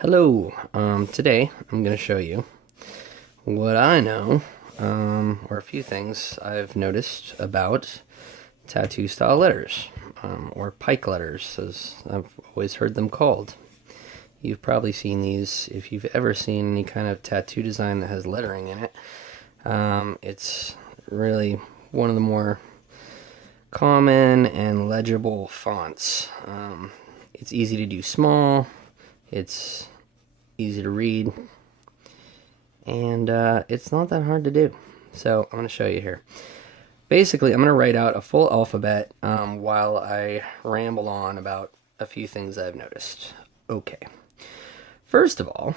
Hello, today I'm going to show you what I know, or a few things I've noticed about tattoo style letters, or pike letters, as I've always heard them called. You've probably seen these if you've ever seen any kind of tattoo design that has lettering in it. It's really one of the more common and legible fonts. It's easy to do small, it's easy to read, and it's not that hard to do. So I'm going to show you here. Basically, I'm going to write out a full alphabet while I ramble on about a few things I've noticed. Okay. First of all,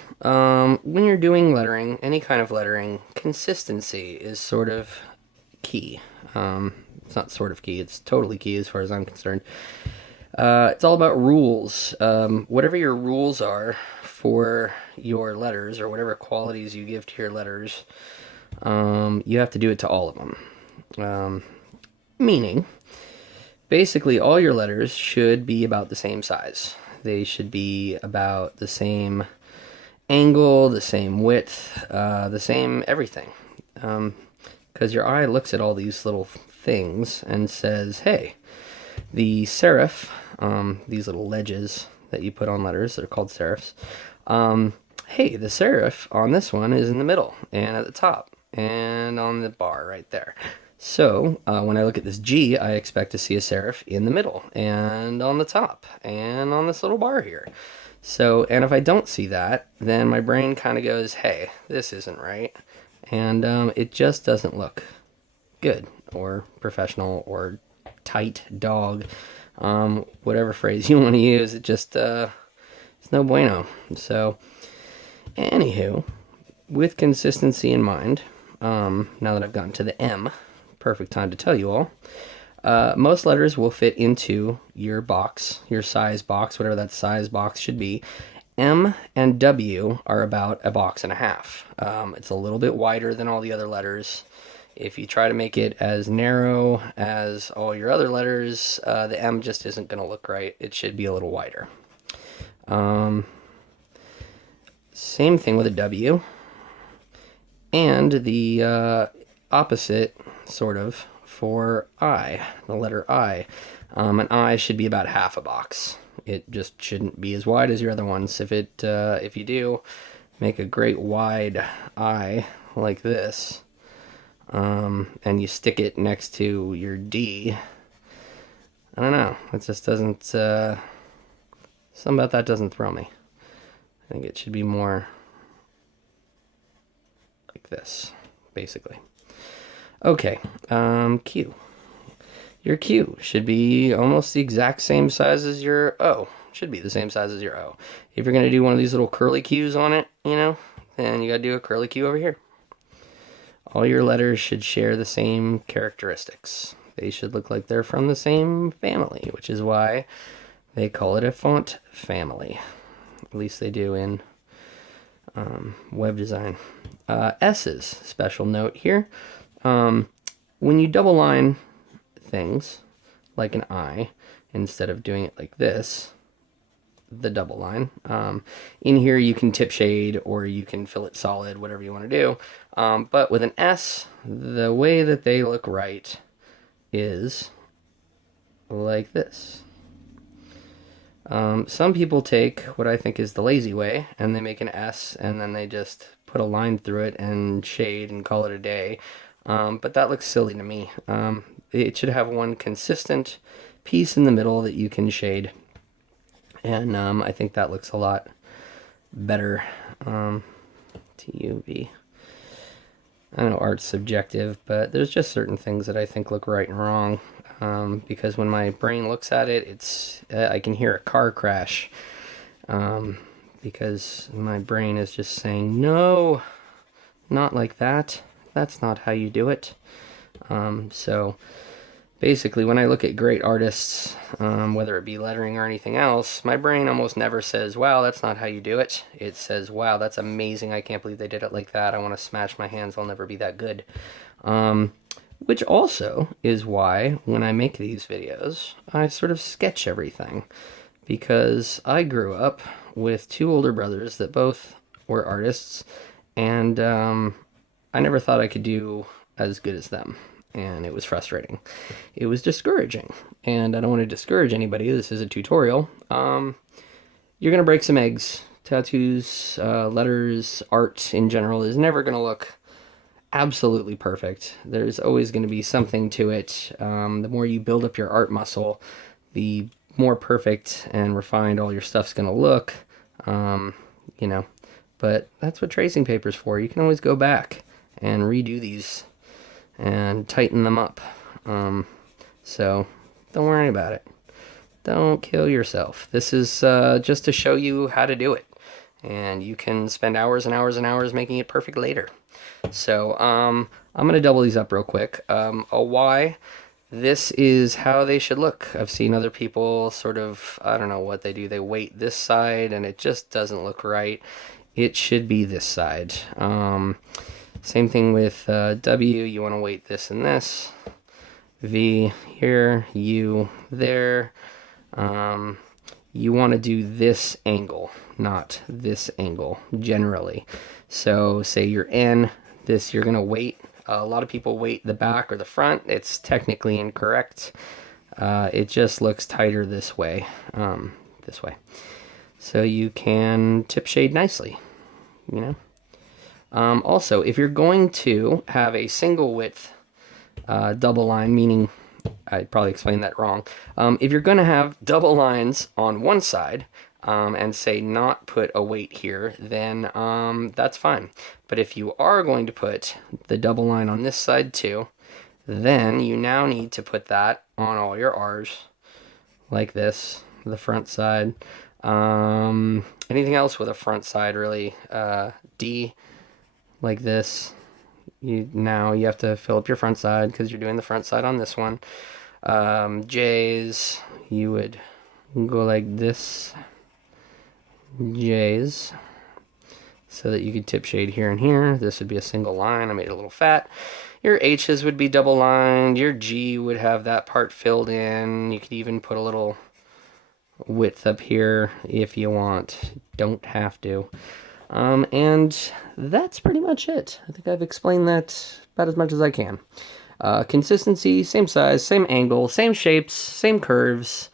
when you're doing lettering, any kind of lettering, consistency is sort of key. It's not sort of key, it's totally key as far as I'm concerned. It's all about rules. Whatever your rules are for your letters, or whatever qualities you give to your letters, you have to do it to all of them. Meaning, basically, all your letters should be about the same size. They should be about the same angle, the same width, the same everything. Because your eye looks at all these little things and says, hey, the serif, these little ledges that you put on letters that are called serifs, hey, the serif on this one is in the middle and at the top and on the bar right there. So when I look at this G, I expect to see a serif in the middle and on the top and on this little bar here. So, and if I don't see that, then my brain kind of goes, hey, this isn't right. And it just doesn't look good or professional or tight dog, whatever phrase you want to use. It just, it's no bueno. So, anywho, with consistency in mind, now that I've gotten to the M, perfect time to tell you all, most letters will fit into your box, your size box, whatever that size box should be. M and W are about a box and a half. It's a little bit wider than all the other letters. If you try to make it as narrow as all your other letters, the M just isn't going to look right. It should be a little wider. Same thing with a W. And the opposite, sort of, for I, the letter I. An I should be about half a box. It just shouldn't be as wide as your other ones. If you do, make a great wide I like this, and you stick it next to your D, I don't know, it just doesn't, something about that doesn't thrill me. I think it should be more like this, basically. Okay, Q. Your Q should be almost the exact same size as your O. Should be the same size as your O. If you're going to do one of these little curly Qs on it, then you got to do a curly Q over here. All your letters should share the same characteristics. They should look like they're from the same family, which is why they call it a font family. At least they do in web design. S's, special note here. When you double line things, like an I, instead of doing it like this, the double line, in here you can tip shade or you can fill it solid, whatever you want to do. But with an S, the way that they look right is like this. Some people take what I think is the lazy way, and they make an S, and then they just put a line through it and shade and call it a day. But that looks silly to me. It should have one consistent piece in the middle that you can shade. And I think that looks a lot better. TUV. I know art's subjective, but there's just certain things that I think look right and wrong. Because when my brain looks at it, I can hear a car crash. Because my brain is just saying, no, not like that. That's not how you do it. So basically, when I look at great artists, whether it be lettering or anything else, my brain almost never says, wow, that's not how you do it. It says, wow, that's amazing. I can't believe they did it like that. I want to smash my hands. I'll never be that good. Which also is why when I make these videos, I sort of sketch everything. Because I grew up with two older brothers that both were artists, and I never thought I could do as good as them, and it was frustrating. It was discouraging, and I don't want to discourage anybody. This is a tutorial. You're gonna break some eggs. Tattoos, letters, art in general is never gonna look absolutely perfect. There's always going to be something to it. The more you build up your art muscle, the more perfect and refined all your stuff's going to look. You know, but that's what tracing paper's for. You can always go back and redo these and tighten them up. So don't worry about it. Don't kill yourself. This is just to show you how to do it. And you can spend hours and hours and hours making it perfect later. So I'm going to double these up real quick. A Y, this is how they should look. I've seen other people sort of, I don't know what they do. They weight this side and it just doesn't look right. It should be this side. Same thing with W, you want to weight this and this. V here, U there. You want to do this angle, not this angle, generally. So say your N, this you're going to weight. A lot of people weight the back or the front. It's technically incorrect. It just looks tighter this way. So you can tip shade nicely, you know. Also, if you're going to have a single width double line, meaning I probably explained that wrong. If you're going to have double lines on one side and say not put a weight here, then that's fine. But if you are going to put the double line on this side too, then you now need to put that on all your R's like this, the front side. Anything else with a front side really, D like this. Now you have to fill up your front side because you're doing the front side on this one. J's, you would go like this. J's, so that you could tip shade here and here. This would be a single line. I made it a little fat. Your H's would be double lined. Your G would have that part filled in. You could even put a little width up here if you want. Don't have to. And that's pretty much it. I think I've explained that about as much as I can. Consistency, same size, same angle, same shapes, same curves.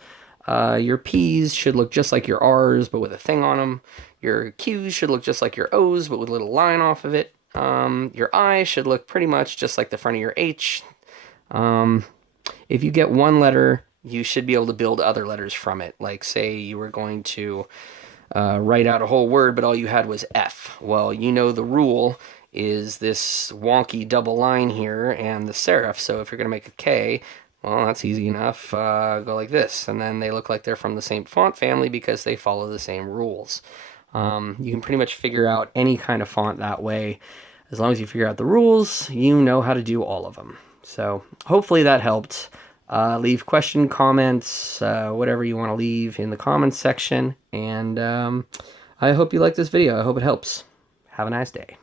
Your P's should look just like your R's, but with a thing on them. Your Q's should look just like your O's, but with a little line off of it. Your I should look pretty much just like the front of your H. If you get one letter, you should be able to build other letters from it. Like, say you were going to write out a whole word, but all you had was F. Well, you know the rule is this wonky double line here and the serif. So if you're going to make a K, well, that's easy enough. Go like this. And then they look like they're from the same font family because they follow the same rules. You can pretty much figure out any kind of font that way. As long as you figure out the rules, you know how to do all of them. So hopefully that helped. Leave question, comments, whatever you want to leave in the comments section. And I hope you like this video. I hope it helps. Have a nice day.